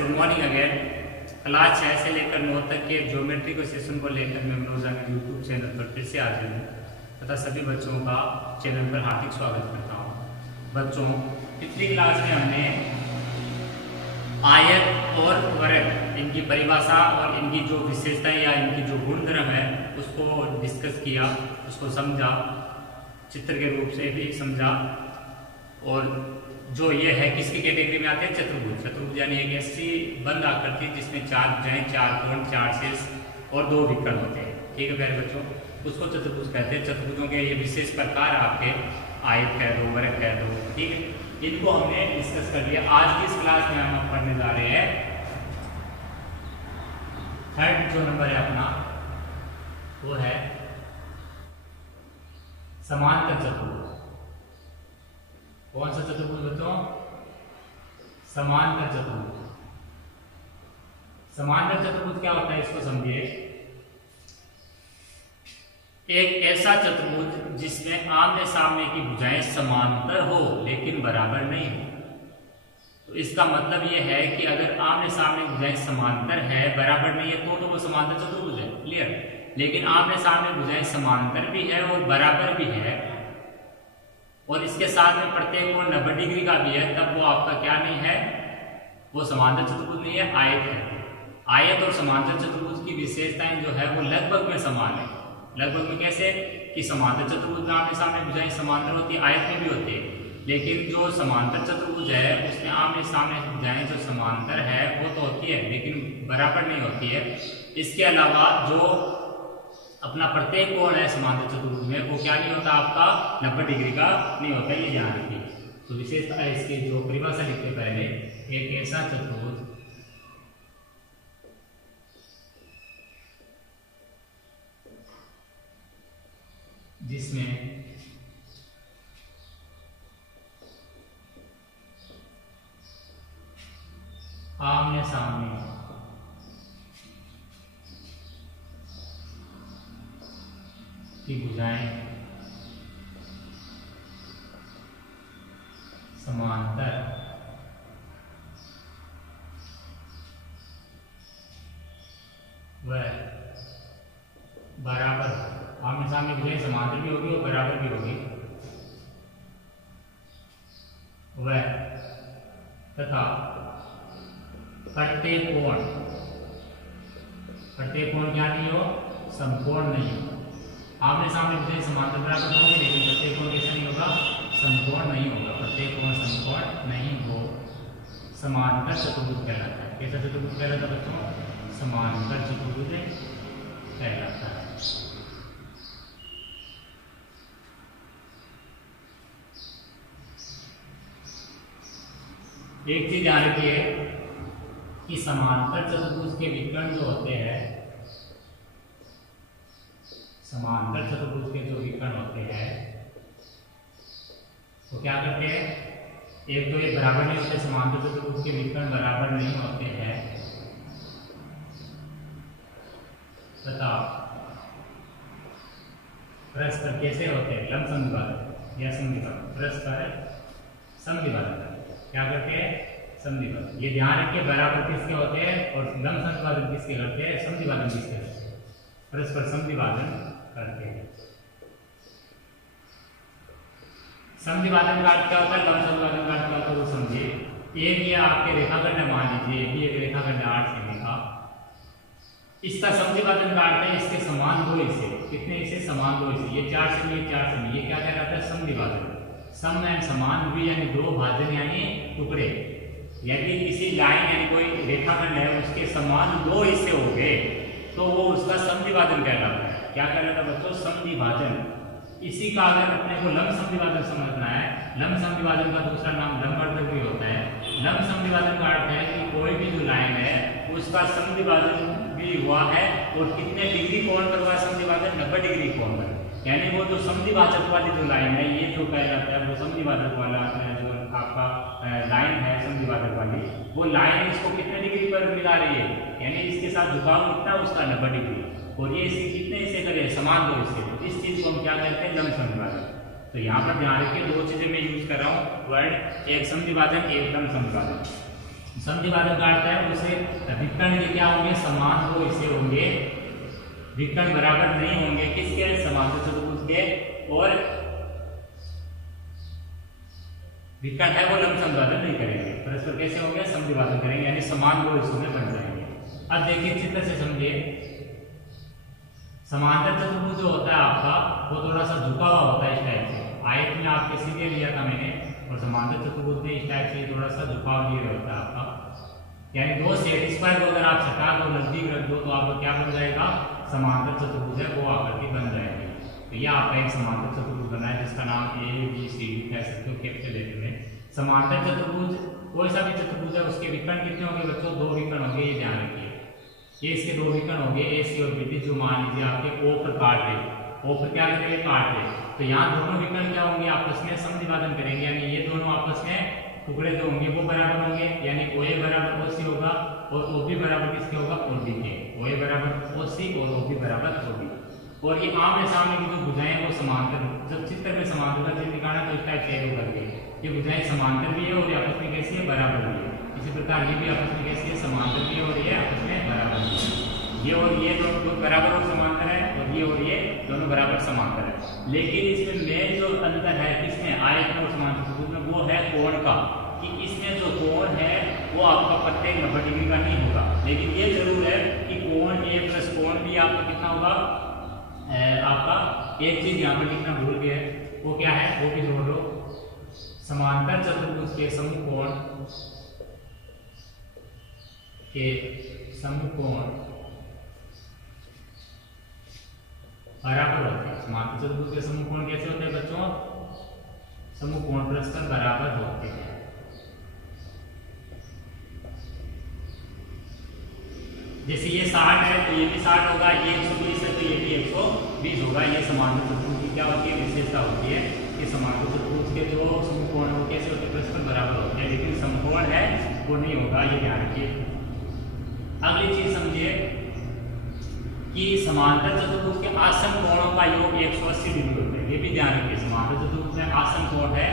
Good morning again. Class 6 से लेकर 9 तक के ज्योमेट्री के सेशन को लेकर मैं रोजाना यूट्यूब चैनल पर फिर से हाजिर हूँ तथा सभी बच्चों का चैनल पर हार्दिक स्वागत करता हूँ। बच्चों, पिछली क्लास में हमने आयत और वर्ग, इनकी परिभाषा और इनकी जो विशेषता या इनकी जो गुणधर्म है उसको डिस्कस किया, उसको समझा, चित्र के रूप से भी समझा। और जो ये है किसकी कैटेगरी में आते हैं? चतुर्भुज। चतुर्भुज यानी एक ऐसी बंद आकृति जिसमें 4 भुजाएं, 4 कोण, 4 शीर्ष और 2 विकर्ण होते हैं। ठीक है प्यारे बच्चों, उसको चतुर्भुज कहते हैं। चतुर्भुजों के ये विशेष प्रकार आपके आयत कह दो, वर्ग कह दो, ठीक है। इनको हमने डिस्कस कर लिया। आज की इस क्लास में हम पढ़ने जा रहे हैं थर्ड जो नंबर है अपना, वो है समांतर चतुर्भुज। कौन सा चतुर्भुज बच्चों? समांतर चतुर्भुज। समांतर चतुर्भुज क्या होता है इसको समझिए। एक ऐसा चतुर्भुज जिसमें आमने सामने की भुजाएं समांतर हो लेकिन बराबर नहीं हो। तो इसका मतलब यह है कि अगर आमने सामने भुजाएं समांतर है, बराबर नहीं है, तो वो समांतर चतुर्भुज है। क्लियर? लेकिन आमने सामने भुजाएं समांतर भी है और बराबर भी है और इसके साथ में प्रत्येक कोण 90 डिग्री का भी है, तब वो आपका क्या नहीं है? वो समांतर चतुर्भुज नहीं है, आयत है। आयत और समांतर चतुर्भुज की विशेषताएं जो है वो लगभग में समान है। लगभग में कैसे? कि समांतर चतुर्भुज में आमने सामने भुजाएं समांतर होती है, आयत में भी होती है। लेकिन जो समांतर चतुर्भुज है उसमें आमने सामने भुजाएं जो समांतर है वो तो होती है लेकिन बराबर नहीं होती है। इसके अलावा जो अपना प्रत्येक कोण है समांतर चतुर्भुज में वो क्या नहीं होता? आपका 90 डिग्री का नहीं होता, ये ध्यान रखिए। तो विशेषता है इसकी जो परिभाषा लिखते पहले, एक ऐसा चतुर्भुज जिसमें आमने सामने की भुजाएं समांतर व बराबर, आमने सामने भुजाएं समांतर भी होगी और बराबर भी होगी, वह तथा प्रत्येक कोण क्या नहीं हो? समकोण नहीं हो। आमने सामने भुजाएं समांतर बराबर होंगे लेकिन प्रत्येक कोण कैसा नहीं होगा? समकोण नहीं होगा। प्रत्येक कोण समकोण नहीं हो, समांतर चतुर्भुज कहलाता है। कैसा चतुर्भुज कहलाता है बच्चों? समांतर चतुर्भुज कहलाता है। एक चीज ध्यान रखिए कि समांतर चतुर्भुज के विकर्ण जो होते हैं, समांतर चतुर्भुज के जो विकर्ण होते हैं वो क्या करते हैं? एक तो ये बराबर नहीं होते, समांतर चतुर्भुज के विकर्ण बराबर नहीं होते हैं तथा परस्पर कैसे होते हैं? लंब समद्विभाजक या समद्विभाजक। परस्पर समद्विभाजक क्या करते हैं? समद्विभाजन। ये ध्यान रखिए, बराबर किसके होते हैं और लंब समद्विभाजन किसके करते हैं? समद्विभाजन किसके करते हैं? परस्पर समद्विभाजन करते हैं। समद्विभाजन का अर्थ क्या होता है? लंब समद्विभाजन का अर्थ क्या होता है वो समझिए। एक ये आपके रेखाखंड है, मान लीजिए ये एक रेखाखंड 8 सेमी का। इसका समद्विभाजन का अर्थ है इसके समान 2 हिस्से। कितने हिस्से? समान 2 हिस्से। ये 4 सेमी, ये 4 सेमी, ये क्या कहलाता है? समद्विभाजन। सम एंड समान भी यानी 2 भाजन यानी टुकड़े। यदि किसी लाइन यानी कोई रेखाखंड है उसके समान 2 हिस्से हो गए तो वो उसका समद्विभाजन कहलाता है। क्या कहलाता है बच्चों? समद्विभाजन। इसी का अगर अपने को लंब समद्विभाजन समझना है, लंब समद्विभाजन का दूसरा नाम लंबवर्धक भी होता है। लंब समद्विभाजन का अर्थ है कि कोई भी जो लाइन है उसका समद्विभाजन भी हुआ है और कितने डिग्री कोण पर हुआ समद्विभाजन? 90 डिग्री कोण पर। यानी वो जो समद्विभाजक वाली जो लाइन है, ये जो कह जाता है वो समद्विभाजक वाला जो आपका लाइन है समद्विभाजक वाली, वो लाइन इसको कितने डिग्री पर मिला रही है? यानी इसके साथ झुकाव कितना? उसका 90 डिग्री। और ये इसके कितने हिस्से करे? समान 2 हिस्से। तो इस चीज को हम क्या कहते हैं? लंब समद्विभाजन। तो यहाँ पर ध्यान रखिए, 2 चीजें मैं यूज कर रहा हूँ वर्ड, एक समद्विभाजन, एक लंब समद्विभाजन। समद्विभाजन काटता है उसे विकर्ण के क्या होंगे, समान वो इसे होंगे, विकर्ण बराबर नहीं होंगे किसके, समांतर चतुर्भुज के, और विकर्ण है वो लंब समद्विभाजन नहीं करेंगे, परस्पर कैसे होंगे, समद्विभाजन करेंगे, यानी समान वो हिस्सों में बन जाएंगे। अब देखिए चित्र से समझिए, समांतर चतुर्भुज जो होता है आपका वो थोड़ा सा झुका हुआ होता है इस टाइप से, आयत में आपके सीधे लिया था मैंने, और समांतर चतुर्भुज में इस टाइप से थोड़ा सा झुकाव दिया होता है आपका, यानी दो सेट स्क्वायर को अगर आप सटा दो नजदीक रख दो तो आपका क्या बन जाएगा, समांतर चतुर्भुज है वो आकृति बन जाएगी। तो यह आपका एक समांतर चतुर्भुज बना है जिसका नाम ABCD कह सकते हो कैपिटल लेटर में। समांतर चतुर्भुज कोई सा भी चतुर्भुज है उसके विकर्ण कितने होंगे बच्चों, दो विकर्ण होंगे, ये ध्यान रखिए, ये इसके दो विकर्ण होंगे, ए सी और बी, जो मान लीजिए आपके O पर काट रहे, O पर क्या करेंगे, काट रहे, तो यहाँ दोनों विकर्ण क्या होंगे, आपस में समद्विभाजन करेंगे, यानी ये दोनों आपस में टुकड़े जो होंगे वो बराबर होंगे, यानी OA बराबर OC होगा और OB बराबर किसके होगा, OB के, OA बराबर OC और OB बराबर OB। और ये आमने सामने की जो भुजाएं वो समांतर, जब चित्र में समांतर का चिन्ह दिखाना तो इस टाइप से एरो करके, ये भुजाएं समांतर भी है और ये आपस में कैसी है, बराबर भी है। इसी प्रकार ये भी आपस में कैसी है, समांतर भी है और ये आपस में बराबर भी है। ये और ये दोनों बराबर और समांतर है, और ये दोनों बराबर समांतर है। लेकिन इसमें मेन जो अंतर है किसमें, आयत में और समांतर चतुर्भुज में, वो है कोण का, कि इसमें जो कोण है वो आपका प्रत्येक 90 डिग्री का नहीं होगा, लेकिन ये जरूर है कि कोण A प्लस कोण B आपका कितना होगा, आपका एक चीज यहाँ पर लिखना भूल गए, वो क्या है, वो भी जोड़ लो, समांतर चतुर्भुज के समकोण बराबर होते हैं। समांतर चतुर्भुज के समकोण कैसे होते हैं बच्चों, समकोण परस्पर बराबर होते हैं। जैसे ये 60 है तो ये भी 60 होगा, ये 120 है तो ये भी 120 होगा। ये समांतर चतुर्भुज की क्या होती है, विशेषता होती है कि समांतर चतुर्भुज के जो समकोण है वो कैसे होते हैं, परस्पर बराबर होते हैं, लेकिन समकोण है वो नहीं होगा, ये ध्यान रखिए। अगली चीज समझिए कि समांतर चतुर्भुज के आसन कोणों का योग 180 डिग्री होता है, ये भी ध्यान रखिए। समांतर चतुर्भुज में आसन कोण है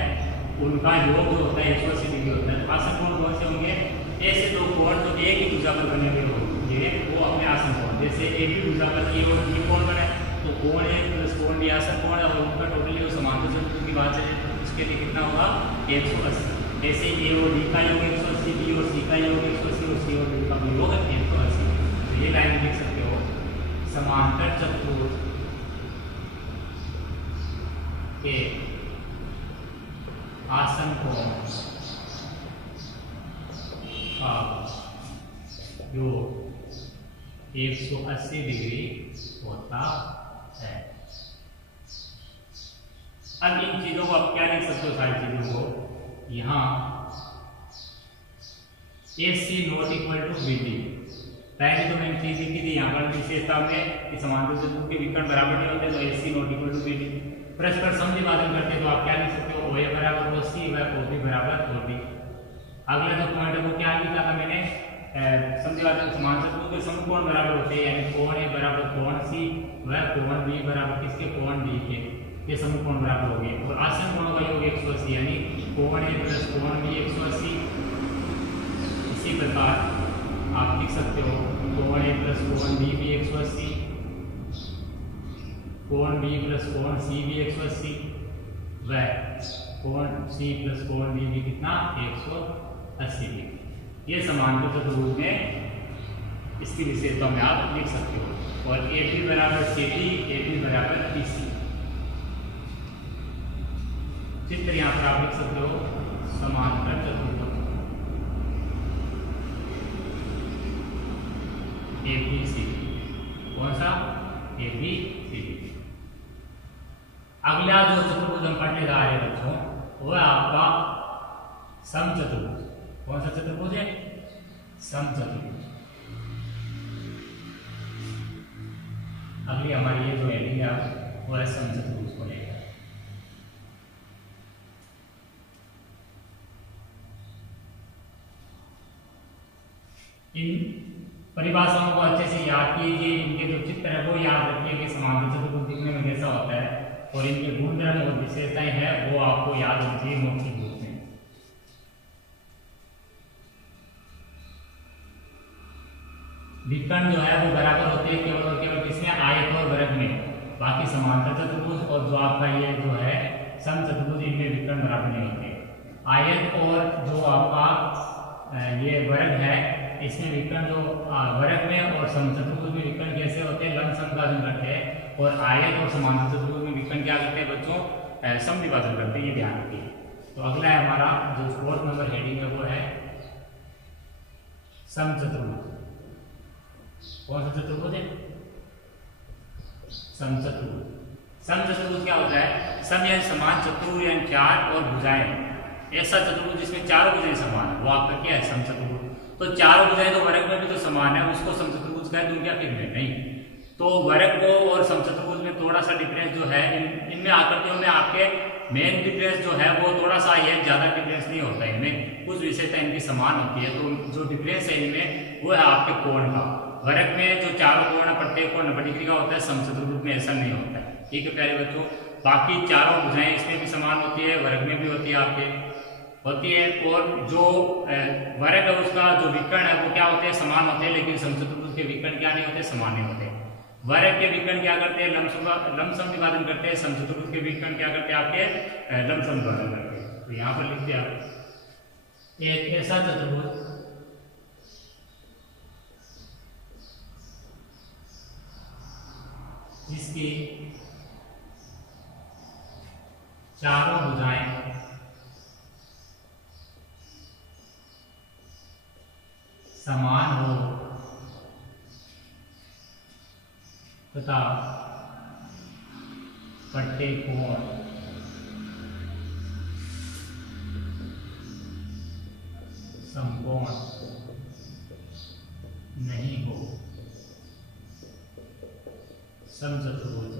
उनका योग जो होता है 180 डिग्री होता है। आसन कोण कौन से होंगे, ऐसे दो कोण जो एक ही भुजा पर बने हुए होंगे वो अपने आसन कोण, जैसे एक ही भुजा पर ए और बी कोण बने तो कोण A प्लस कोण B आसन कोण है, और उनका टोटली जो समांतर चतुर्भुज की बात चले तो उसके लिए कितना होगा, 180। जैसे A और D का योग 180, B और C का योग 180 और C और D का योग 180। तो ये लाइन लिख सकते हो, समांतर चतुर्भुज के आसन कोण का योग 180 डिग्री होता है। अब इन चीजों को आप क्या लिख सकते हो, सारी चीजों को यहाँ AC not equal to BD, पहले तो मैंने चीज लिखी थी यहाँ पर विशेषता में कि समांतर चतुर्भुज के विकर्ण बराबर नहीं होते, तो AC not equal to BD। परस्पर समद्विभाजन करते हैं तो आप क्या लिख सकते हो, OA बराबर OC व OB बराबर OB। अगला जो पॉइंट है वो क्या लिखा था मैंने, समद्विभाजन समांतर चतुर्भुज के समकोण बराबर होते हैं, यानी कोण A बराबर कोण C व कोण B बराबर किसके, कोण D के, ये समकोण बराबर हो गए। और आसन कोणों का योग 180, यानी कोण A प्लस कोण B 180। इसी प्रकार आप लिख सकते हो कोण A प्लस कोण B भी 180, कोण B प्लस कोण C भी 180 व कोण C प्लस कोण D भी कितना, 180 डिग्री। ये समांतर चतुर्भुज में इसकी विशेषता में आप लिख सकते हो। और AB बराबर CD, AB बराबर BC, चित्र यहाँ पर आप लिख सकते हो, समांतर चतुर्भुज ABCD, कौन सा, ABCD। अगला जो चतुर्भुज हम पढ़ने जा रहे हैं बच्चों वो है आपका समचतुर्भुज। कौन सा चतुर्भुज है, समचतुर्भुज। अगली हमारी ये जो हेडिंग है वो है समचतुर्भुज को लेकर। इन परिभाषाओं को अच्छे से याद कीजिए, इनके जो चित्र है वो याद रखिए कि समांतर चतुर्भुज दिखने में कैसा होता है, और इनके गुणधर्म और विशेषताएं हैं वो आपको याद होनी चाहिए मौखिक रूप में। विकर्ण जो है वो बराबर होते हैं केवल और केवल किसमें, आयत और वर्ग में। बाकी समांतर चतुर्भुज और जो आपका ये जो है समचतुर्भुज, इनमें विकर्ण बराबर नहीं होते। आयत और जो आपका ये वर्ग है, इसमें विकर्ण जो वर्ग में और समचतुर्भुज में विकर्ण कैसे होते हैं, लंब समविभाजन करते हैं। और आयत और समांतर चतुर्भुज में विकर्ण क्या करते हैं बच्चों, समविभाजन करते हैं, ये ध्यान रखिए। तो अगला है हमारा जो 4th नंबर हेडिंग है वो है समचतुर्भुज। कौन सा चतुर्भुज है, समचतुर्भुज। समचतुर्भुज क्या होता है, सम यानी समान, चतुर यानी चार और भुजाएं, ऐसा चतुर्भुज जिसमें चारों भुजाएं समान है वो आपका क्या है, समचतुर्भुज। तो चारों भुजाएं तो वर्ग में भी तो समान है, उसको समचतुर्भुज कह दूं क्या फिर मैं, नहीं। तो वर्ग को और समचतुर्भुज में थोड़ा सा डिफरेंस जो है, इनमें आकृतियों में आपके मेन डिफरेंस जो है वो थोड़ा सा ही है, ज्यादा डिफरेंस नहीं होता है इनमें, कुछ विशेषता इनकी समान होती है। तो जो डिफरेंस है इनमें वो है आपके कोण का। वर्ग में जो चारों कोण है, प्रत्येक कोण 90 डिग्री का होता है, समचतुर्भुज में ऐसा नहीं होता है, ठीक है प्यारे बच्चों। बाकी चारों भुजाएं इसमें भी समान होती है, वर्ग में भी होती है आपके होती है। और जो वर्ग है उसका जो विकर्ण है वो क्या होते हैं, समान होते हैं, लेकिन समचतुर्भुज के विकर्ण क्या नहीं होते, समान नहीं होते। वर्ग के विकर्ण क्या करते हैं, लंब समविभाजन करते हैं, समचतुर्भुज के विकर्ण क्या करते हैं आपके, लंब समविभाजन करते हैं। तो यहाँ पर लिख दिया एक ऐसा चतुर्भुज जिसकी चारों भुजाएं समान हो तथा पट्टे कोण समकोण नहीं हो, समचतुर्भुज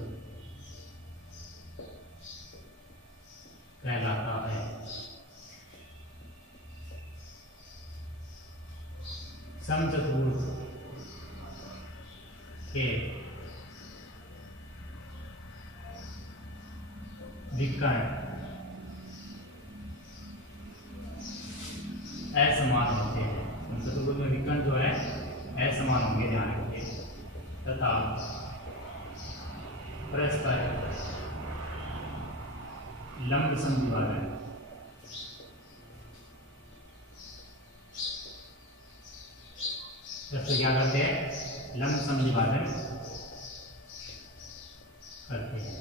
कहलाता है। समचतुर्भुज के विकर्ण असमान होते हैं, समचतुर्भुज में विकर्ण जो है असमान होंगे, ध्यान रखिए, तथा परस्पर लंब समविभाजन जैसे क्या करते हैं, लंब समविभाजन करते हैं,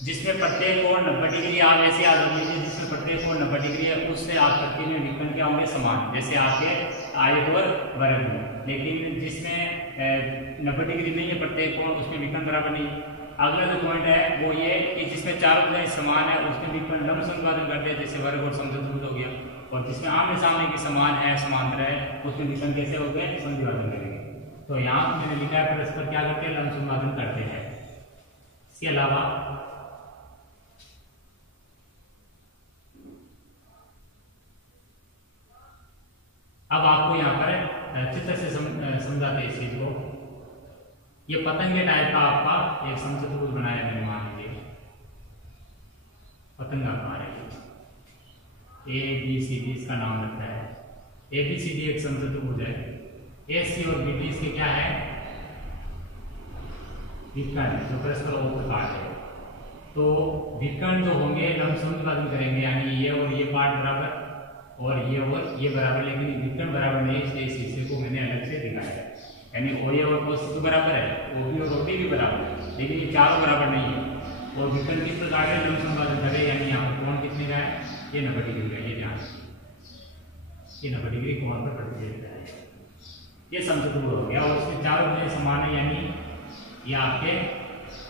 जिसमें प्रत्येक कोण 90 डिग्री, आप ऐसे याद रख लीजिए, जिसमें प्रत्येक कोण 90 डिग्री है उससे आकृति में विकर्ण क्या होंगे, समान, जैसे आपके आयत और वर्ग में। लेकिन जिसमें 90 डिग्री नहीं है प्रत्येक कोण, उसमें विकर्ण बराबर नहीं। अगला जो पॉइंट है वो ये कि जिसमें चारों भुजाएं समान है उसमें विकर्ण लंब समविभाजन करते हैं, जैसे वर्ग और समचतुर्भुज हो गया। और जिसमें आमने सामने की समान है, समांतर है, उसमें विकर्ण कैसे हो गए, समविभाजन करेंगे। तो यहाँ मैंने लिखा है परस्पर क्या करते हैं, लंब समविभाजन करते हैं। इसके अलावा अब आपको यहाँ पर चित्र से समझाते हैं इस चीज को। ये पतंगे टाइप का आपका एक समचतुर्भुज बनाया मैंने, मान लीजिए पतंगाकार है, ए बी सी डी इसका नाम रखा है। ए बी सी डी एक समचतुर्भुज है, ए सी और बी डी इसके क्या है, विकर्ण जो परस्पर और्धकार है। तो विकर्ण जो होंगे लंब समविभाजन करेंगे, यानी ये और ये पार्ट बराबर और ये बराबर, लेकिन विकर्ण बराबर नहीं, इसलिए इस हिस्से को मैंने अलग से दिखाया है। यानी OA और cos बराबर है, OB और OD भी बराबर है, लेकिन ये चारों बराबर नहीं है। और विकर्ण किस प्रकार से लंब समविभाजन करे, यानी यहाँ पर कोण कितने का है, ये 90 डिग्री का, ये ध्यान, ये 90 डिग्री कोण पर प्रतिच्छेद है, ये समचतुर्भुज हो गया। और इसमें चारों भुजाएं समान है, यानी ये आपके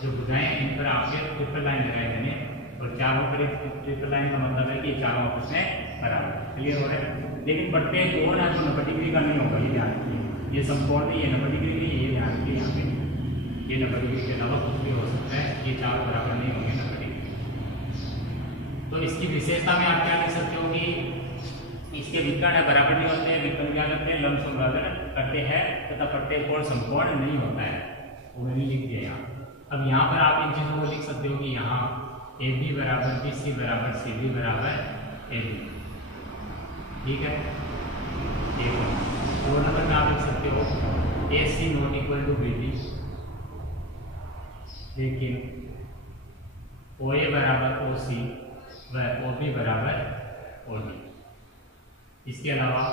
जो भुजाएं इन पर आपके ट्रिपल लाइन लगाए मैंने, और चारों पर ट्रिपल लाइन का मतलब है कि चारों आपस में बराबर, क्लियर हो रहा है। लेकिन प्रत्येक कोण है जो 90 डिग्री का नहीं होगा, ये ध्यान रखिए, ये समकोण नहीं है, 90 डिग्री नहीं है, ये ध्यान रखिए। यहाँ पे ये 90 डिग्री के अलावा कुछ भी हो सकता है, ये चारों बराबर नहीं होंगे 90 डिग्री। तो इसकी विशेषता में आप क्या लिख सकते हो कि इसके विकर्ण है बराबर नहीं होते हैं, विकर्ण क्या करते हैं, लंब समविभाजन करते हैं, तथा प्रत्येक कोण समकोण नहीं होता है, वो मैंने लिख दिया यहाँ। अब यहाँ पर आप इन चीजों को लिख सकते हो कि यहाँ AB बराबर BC बराबर CD बराबर AB, ठीक है। 1 नंबर में आप सकते हो AC not equal to BD, लेकिन OA बराबर OC व OB बराबर OD। इसके अलावा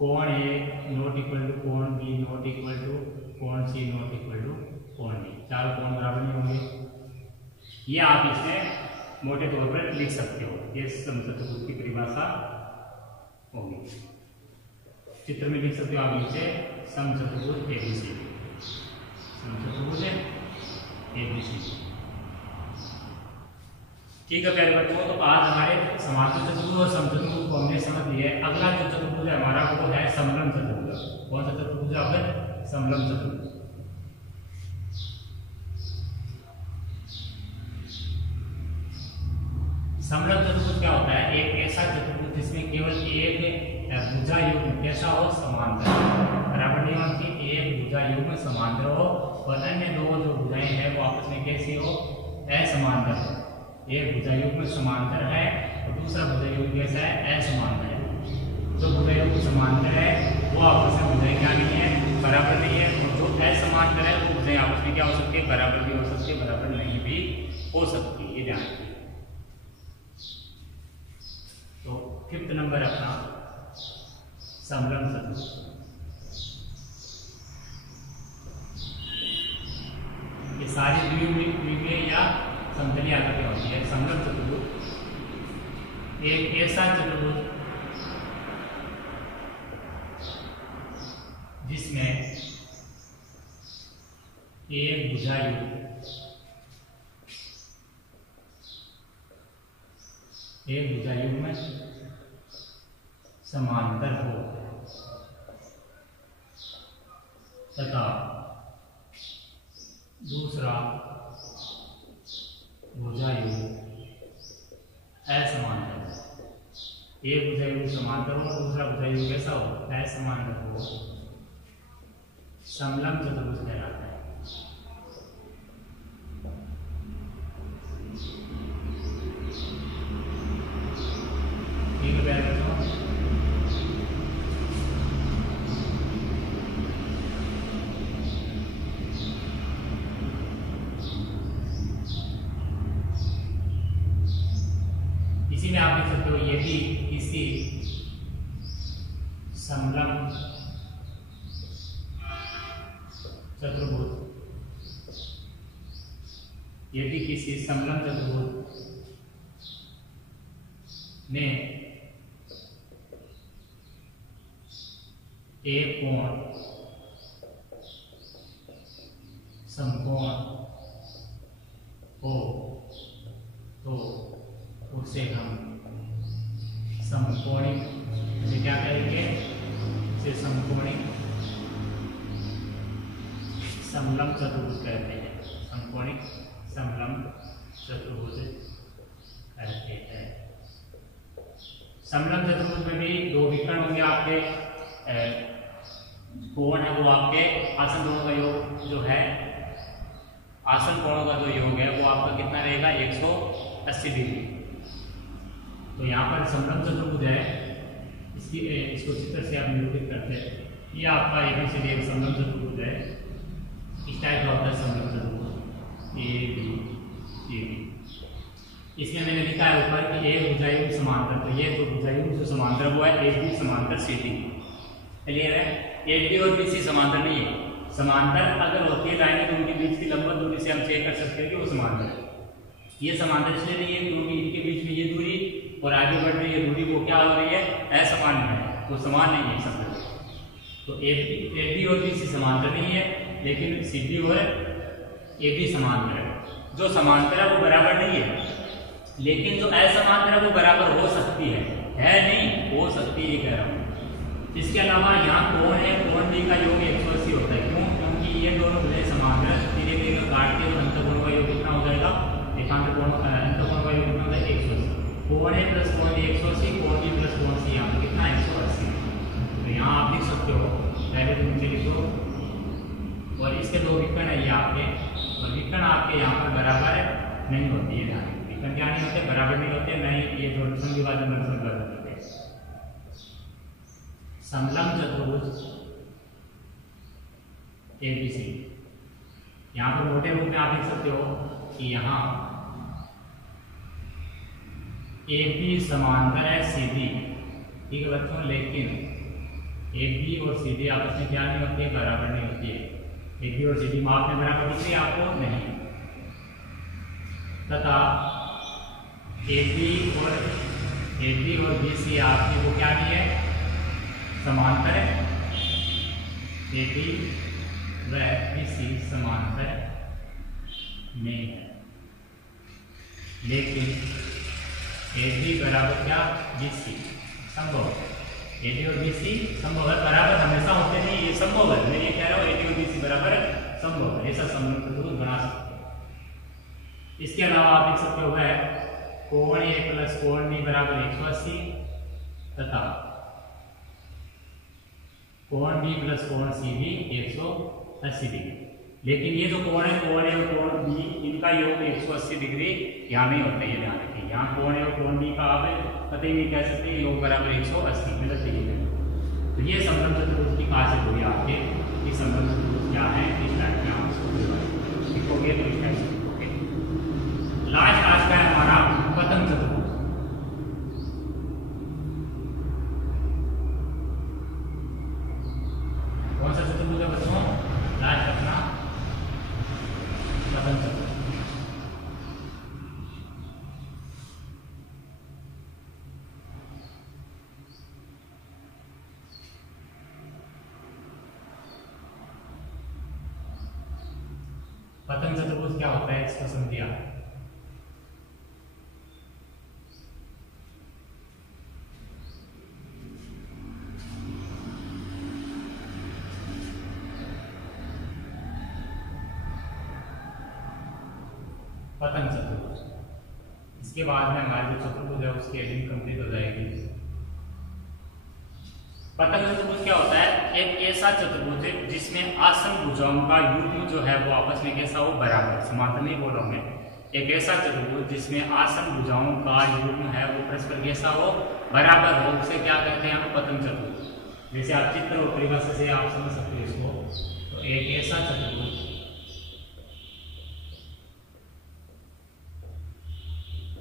कोण A नॉट इक्वल टू कोण B नॉट इक्वल टू कोण C नॉट इक्वल टू कोण D, चारों कोण बराबर नहीं होंगे। ये आप इसे मोटे तौर पर लिख सकते हो, ये समचतुर्भुज की परिभाषा होगी। चित्र में लिख सकते हो आप इसे समचतुर्भुज ABC, समचतुर्भुज ABC। ठीक है प्यारे बच्चों, तो आज हमारे समांतर चतुर्भुज और समचतुर्भुज को हमने समझ लिया है। अगला जो चतुर्भुज है हमारा वो है समलंब चतुर्भुज। कौन सा चतुर्भुज है आपका? समलंब चतुर्भुज। समलंब चतुर्भुज क्या होता है? एक ऐसा चतुर्भुज जिसमें केवल एक भुजा युग्म कैसा हो? समांतर, बराबर नहीं होती, एक भुजा युग्म समांतर हो और अन्य दो जो भुजाएं हैं वो आपस में कैसी हो? असमांतर हो। एक भुजा युग्म समांतर है और दूसरा भुजा युग्म कैसा है? असमांतर है। जो भुजा युग्म समांतर है वो आपस में भुजाएं क्या नहीं है? बराबर नहीं है। और जो असमांतर है वो भुजाएं आपस में क्या हो सकती है? बराबर भी हो सकती है, बराबर नहीं भी हो सकती है। ये ध्यान रखिए। तो 5th नंबर अपना समलंब चतुर्भुज। ये सारी द्विमीय या समतलीय आकृति होती है। समलंब चतुर्भुज एक ऐसा चतुर्भुज जिसमें एक भुजा युग्म समांतर हो तथा दूसरा भुजा युग्म असमांतर हो। एक भुजा युग्म समांतर हो, दूसरा भुजा युग्म कैसा हो? असमांतर हो। समलंब चतुर्भुज कहलाता है। ठीक है प्यारे बच्चों, इसी में आप देख सकते हो यदि किसी समलंब चतुर्भुज में एक कोण समकोण हो तो उसे हम समकोणिक से क्या कहेंगे? उसे समकोणिक समलंब चतुर्भुज कहते हैं। समकोणिक समलंब चतुर्भुज कहते हैं। समलंब चतुर्भुज में भी दो विकर्ण होंगे आपके। कोण है वो आपके आसन कोणों का योग जो है, आसन कोणों का जो योग है वो आपका कितना रहेगा? 180 डिग्री। तो यहाँ पर समलंब चतुर्भुज है, इसको चित्र से आप निरूपित करते हैं। ये आपका ABCD एक समलंब चतुर्भुज है। इस टाइप का होता है समलंब चतुर्भुज ABCD। इसमें मैंने लिखा है ऊपर कि एक भुजा युग्म समांतर, तो ये जो भुजा युग्म जो समांतर वो है AB समांतर CD। क्लियर है? AB और BC समांतर नहीं है। समांतर अगर होती है लाइनें तो उनके बीच की लंबवत दूरी से हम चेक कर सकते हैं कि वो समांतर है। ये समांतर इसलिए नहीं है क्योंकि इनके बीच में ये दूरी और आगे बढ़ रही है दूरी वो क्या हो रही है? असमान है, वो समान नहीं है सब। तो AB और BC समांतर नहीं है, लेकिन CD और AB समांतर है। जो समांतर है वो बराबर नहीं है, लेकिन जो असमांतर है वो बराबर हो सकती है नहीं? हो सकती है, ये कह रहा हूँ। इसके अलावा यहाँ कोण है, कोण B का योग 180 होता है। क्यों? क्योंकि ये दोनों भुजाएं समांतर धीरे धीरे काट के अंतकोण का योग कितना हो जाएगा? एकांतकोण अंतकोण का योग कितना होता है? 180। कोण A प्लस कोण B 180, कोण B प्लस कोण C यहाँ पर कितना? 180। तो यहाँ आप लिख सकते हो, पहले तुम लिखो। और इसके दो विकर्ण है ये आपके और विकर्ण आपके यहाँ पर बराबर नहीं होती है, ध्यान रखिए। विकर्ण क्या नहीं होते, बराबर नहीं होते, नहीं ये दोनों संधिवादन बराबर होते हैं। समलंब चतुर्भुज ABC, यहाँ पर मोटे रूप में आप देख सकते हो कि यहाँ AB समांतर है CD, ठीक है बच्चों, लेकिन AB और CD आपस में क्या नहीं होती है, बराबर नहीं होती है। AB और CD माप में बराबर दिख रही है आपको, नहीं, तथा AB और BC आपके वो क्या नहीं है, समांतर है। AB व BC समांतर नहीं है, लेकिन AB बराबर क्या, BC संभव है। AB और BC संभव है, बराबर हमेशा होते नहीं, ये संभव है, मैं ये कह रहा हूँ AB और BC बराबर संभव है, ऐसा समलंब चतुर्भुज बना सकते हैं। इसके अलावा आप देख सकते हो है कोण A प्लस कोण B बराबर 180 तथा कोण B प्लस कोण C भी 180 डिग्री। लेकिन ये जो कोण है, कोण A और कोण B, इनका योग 180 डिग्री यहाँ नहीं होता, ये ध्यान रखिए। यहाँ कोण A और कोण B का आप कतई नहीं कह सकते योग बराबर 180, गलत तरीके से। तो ये समलंब चतुर्भुज की खासियत होगी आपके कि समलंब चतुर्भुज क्या है, इस टाइप में आप इसको लिखोगे तो इस टाइप से लिखोगे। लास्ट आज का है हमारा पतन चतुर्भुज। कौन सा चतुर्भुज है बच्चों, लास्ट अपना पतन चतुर्भुज। पतन चतुर्भुज क्या होता है, इसको समझिए आप। पतन चतुर्भुज, इसके बाद में हमारे जो चतुर्भुज है उसकी हेडिंग कंप्लीट हो जाएगी। पतन चतुर्भुज क्या होता है, एक ऐसा चतुर्भुज है जिसमें आसन भुजाओं का युग्म जो है वो आपस में कैसा हो, बराबर, समांतर नहीं बोल रहा हूं मैं। एक ऐसा चतुर्भुज जिसमें आसन भुजाओं का युग्म है वो परस्पर कैसा हो, बराबर हो, उसे क्या कहते हैं हम, पतन चतुर्भुज। जैसे आप चित्र और परिभाषा से आप समझ सकते हो इसको। तो एक ऐसा चतुर्भुज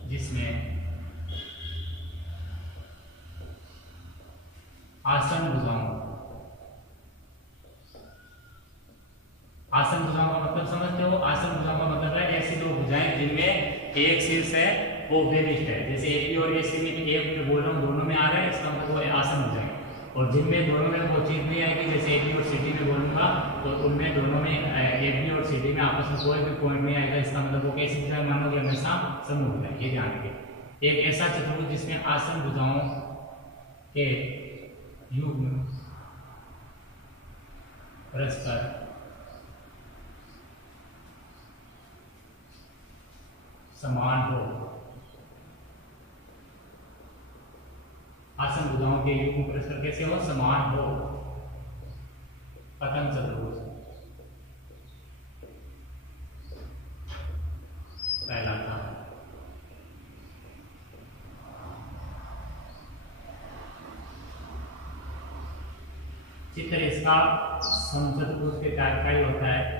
जिसमें आसन भुजाओं का मतलब समझते हो, आसन भुजाओं का मतलब है ऐसी दो भुजाएं जिनमें एक शीर्ष है वो बेनिष्ठ है। जैसे AB और AC में एक में बोल रहा हूँ, दोनों में आ रहा है, इसका मतलब वो आसन भुजाएं। और जिनमें दोनों में वो चीज नहीं आएगी, जैसे AB और CD में बोलूंगा तो उनमें दोनों में AB और CD में आपस में कोई भी पॉइंट नहीं आएगा, इसका मतलब वो कैसी भुजाएं मानोगे, हमेशा समूह है, ये ध्यान रखिए। एक ऐसा चतुर्भुज जिसमें आसन भुजाओं के युग्म परस्पर समान हो, आसन भुजाओं के युग्म परस्पर कैसे हो, समान हो, पतन चतुर्भुज पहला था। चित्र इसका समचतुर्भुज के टाइप का ही होता है।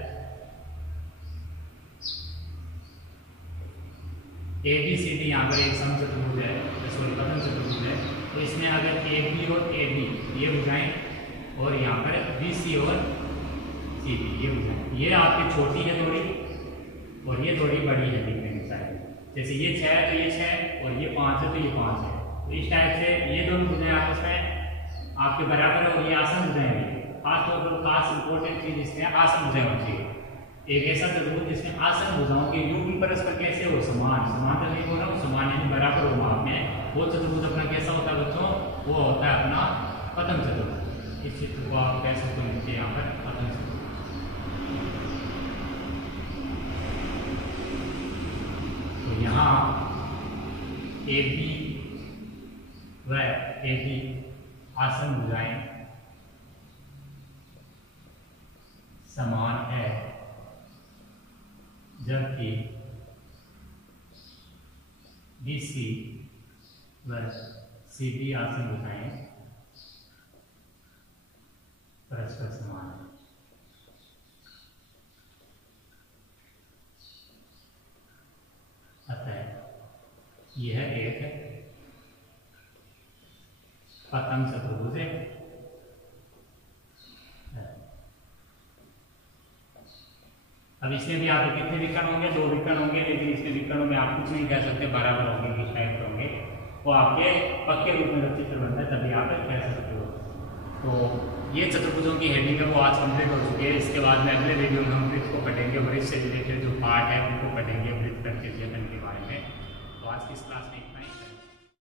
ABCD यहाँ पर एक समचतुर्भुज है, सॉरी पतन चतुर्भुज है। तो इसमें अगर AB और AB ये भुजाएं और यहाँ पर BC और CD ये भुजाएं, ये आपकी छोटी है थोड़ी और ये थोड़ी बड़ी है दिखने में शायद। जैसे ये 6 है तो ये 6 और ये 5 है तो ये 5 है। तो इस टाइप से ये दोनों भुजाएं आपस में आपके बराबर है और ये आसन भुजाएं हैं। खासतौर पर खास इंपॉर्टेंट चीज इसमें आसन भुजाएं होती है। एक ऐसा चतुर्भुज जिसमें आसन भुजाओं के युग्म परस्पर कैसे हो, समान, समान तो नहीं बोल रहा हूँ, समान यानी बराबर हो माप में, वो चतुर्भुज अपना कैसा होता है बच्चों, वो होता है अपना पतन चतुर्भुज। इस चित्र को आप कह सकते हो नीचे यहाँ पर पतन चतुर्भुज। तो यहाँ AB व AB आसन भुजाएं समान है जबकि BC व CD आसनभुजाएं परस्पर समान है। अतः यह एक पतंग चतुर्भुज है। अब इसमें भी आप कितने विकर्ण होंगे? 2 विकर्ण होंगे, लेकिन इसके विकर्णों में आप कुछ नहीं कह सकते बराबर होंगे कि शायद होंगे, वो आपके पक्के रूप में चित्र बनता है तभी आप कह सकते हो। तो ये चतुर्भुजों की हेडिंग है वो आज कंप्लीट हो चुकी है। इसके बाद में अगले वीडियो में हम वृत्त को पढ़ेंगे, वृत्त से रिलेटेड जो पार्ट है उनको पढ़ेंगे, वृत्त के क्षेत्रफल के बारे में। तो आज की इस क्लास में इतना ही।